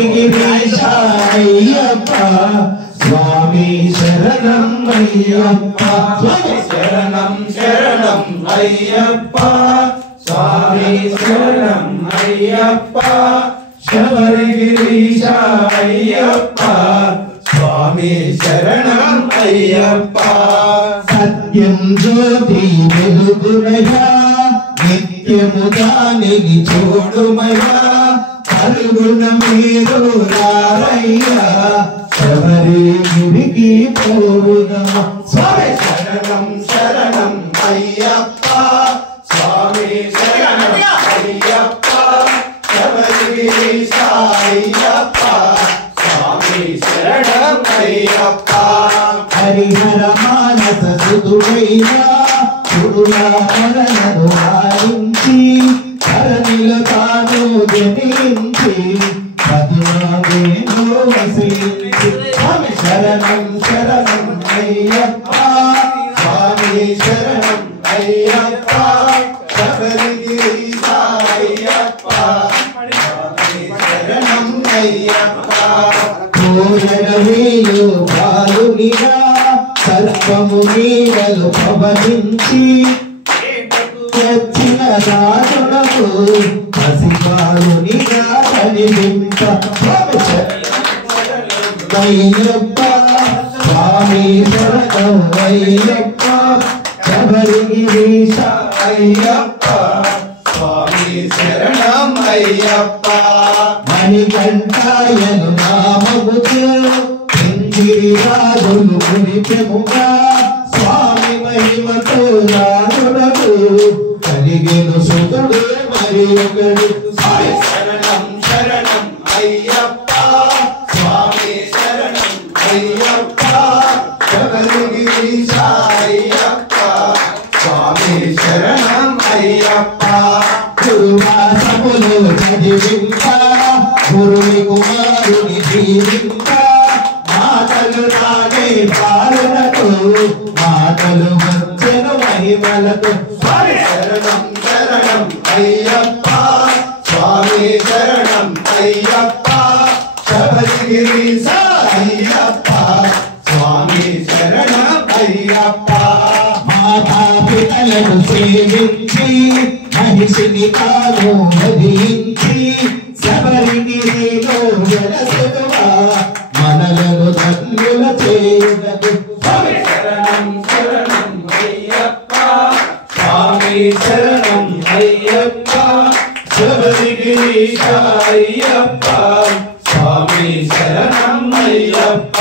గిరీశ అయ్యప్ప స్వామి శరణం అయ్యప్ప స్వామి శరణం శరణం అయ్యప్ప స్వామి శరణం అయ్యప్ప శబరిగిరీశ అయ్యప్ప స్వామి శరణం అయ్యప్ప సత్యం జ్యోతి వెలుగునయా నిత్యముగా నిగి చూడుమయా కరుగుణ మీరు రారయ్యా శబరిగిరికి పోవుదమా స్వామి శరణం శరణం అయ్యప్ప స్వామి శరణం అయ్యప్ప శబరిగిరీశ అయ్యప్ప స్వామి శరణం అయ్యప్ప హరిహర మానస సుతుడైనా పురులాలను ఆరించి ధరణిల తాను జనించి పదునావేను వసించి స్వామి శరణం శరణం అయ్యప్ప స్వామి శరణం అయ్యప్ప శబరిగిరీశ అయ్యప్ప స్వామి శరణం అయ్యప్ప కోరవేలు పాలునిగా సర్వము నీడలు పవనించి వచ్చిన రాజులకు పసిపాలునిగా కనిపింప అయ్యప్ప స్వామి శరణం అయ్యప్ప శబరిగిరీశ అయ్యప్ప స్వామి శరణం అయ్యప్ప మణికంఠాయను నామముతో గిరిరాజులు మునిపెముగా స్వామి మహిమతో రాజులకు కలిగెను సుతుడు మరి ఒకడు స్వామి శరణం శరణం అయ్యప్ప స్వామి శరణం అయ్యప్ప శబరిగిరీశ అయ్యప్ప స్వామి శరణం అయ్యప్ప గురువాసములు చదివింప గురుని కుమారుని జీవింప మాటలు రాగే పాలనకు మాటలు వచ్చెను మహిమలతో స్వామి శరణం శరణం అయ్యప్ప స్వామి శరణం అయ్యప్ప శబరిగిరీశ అయ్యప్ప స్వామి శరణం అయ్యప్ప మాతా పితలను సేవించి మహిషిని తాను వధించి శబరిగిరిలో వెలసెనువా మనలను ధన్యుల చేయుటకు స్వామి శరణం శరణం అయ్యప్ప స్వామి శరణం అయ్యప్ప శబరిగిరీశ అయ్యప్ప స్వామి శరణం అయ్యప్ప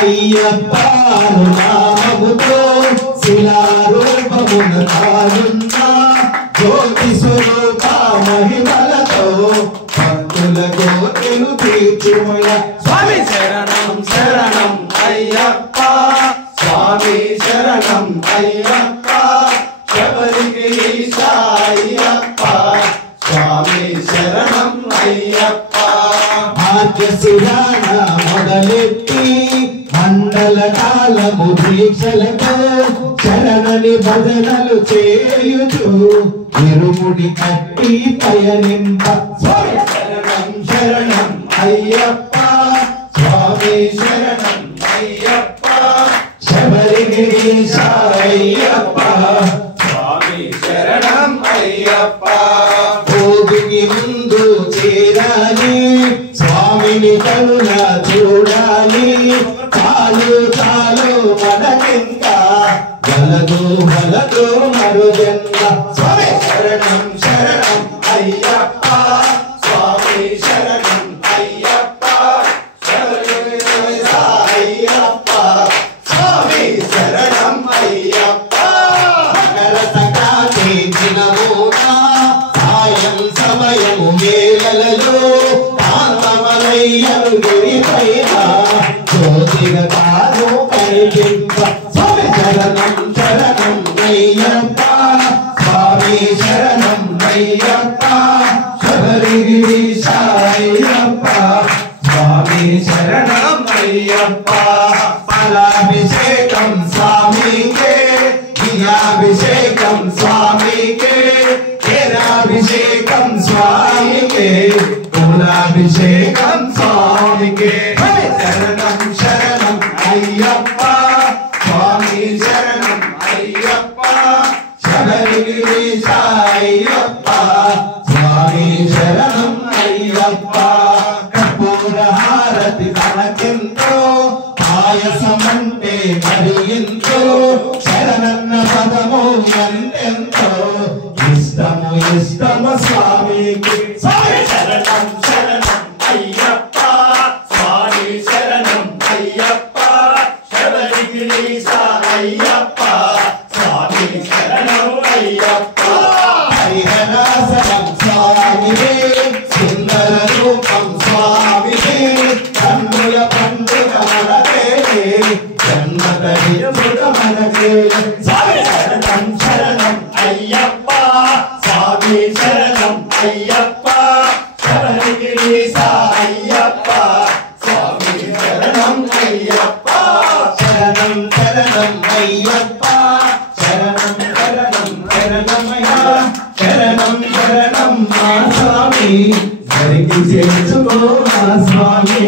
అయ్యప్ప నామముతో శిలారూపమున తానున్న జ్యోతి స్వరూప మహిమలతో భక్తుల కోరికలు తీర్చుమయ స్వామి శరణం శరణం అయ్యప్ప స్వామి శరణం అయ్యప్ప శబరిగిరీశ అయ్యప్ప స్వామి శరణం అయ్యప్ప భాగ్యశిరాన మొదలెట్టి మండల కాలము దీక్షలతో శరణని భజనలు చేయుచు ఇరుముడి కట్టి పయనింప స్వామి శరణం శరణం అయ్యప్ప స్వామి శరణం అయ్యప్ప శబరిగిరీశ అయ్యప్ప స్వామి శరణం అయ్యప్ప భోగికి ముందు చేరాలి స్వామిని కరుణా చూడాలి చాలు చాలు మనకింకా బలదు బలదు మరు జన్మ స్వామి శరణం శరణం అయ్యప్ప స్వామి శరణం అయ్యప్ప శబరిగిరీశ అయ్యప్ప స్వామి శరణం అయ్యప్ప మకర సంక్రాంతి దినమున సాయం సమయము వేళలలో కాంతమలయ్యను గిరిపైన జ్యోతిగా తాను కనిపింప స్వామి శరణం శరణం అయ్యప్ప స్వామి శరణం అయ్యప్ప శబరిగిరీశ అయ్యప్ప స్వామి శరణం అయ్యప్ప ఫలాభిషేకం స్వామికే ఘియాభిషేకం స్వామికే కేరాభిషేకం స్వామికే పూల కర్పూరాభిషేకం స్వామికే శరణం శరణం అయ్యప్ప స్వామి శరణం అయ్యప్ప శబరిగిరీశ అయ్యప్ప స్వామి శరణం అయ్యప్ప కర్పూర హారతి తనకెంతో పాయసమంటే మరి ఎంతో శరణన్న పదము ఎంతెంతో ఇష్టము స్వామికి స్వామి శరణం శరణం అయ్యప్ప స్వామి శరణం అయ్యప్ప శబరిగిరీశ అయ్యప్ప స్వామి శరణం అయ్యప్ప హరిహరాసనం స్వామివే సుందర రూపం స్వామివే కన్నుల పండుగ మనకే జన్మదరియుడ మనకే స్వామి శరణం శరణం అయ్యప్ప స్వామి శరణం అయ్యప్ప శబరిగిరీశ అయ్యప్ప స్వామి శరణం అయ్యప్ప శరణం శరణం అయ్యప్ప శరణం శరణం శరణమయ్య శరణం శరణం మా స్వామి సరికి చేర్చుకో మా స్వామి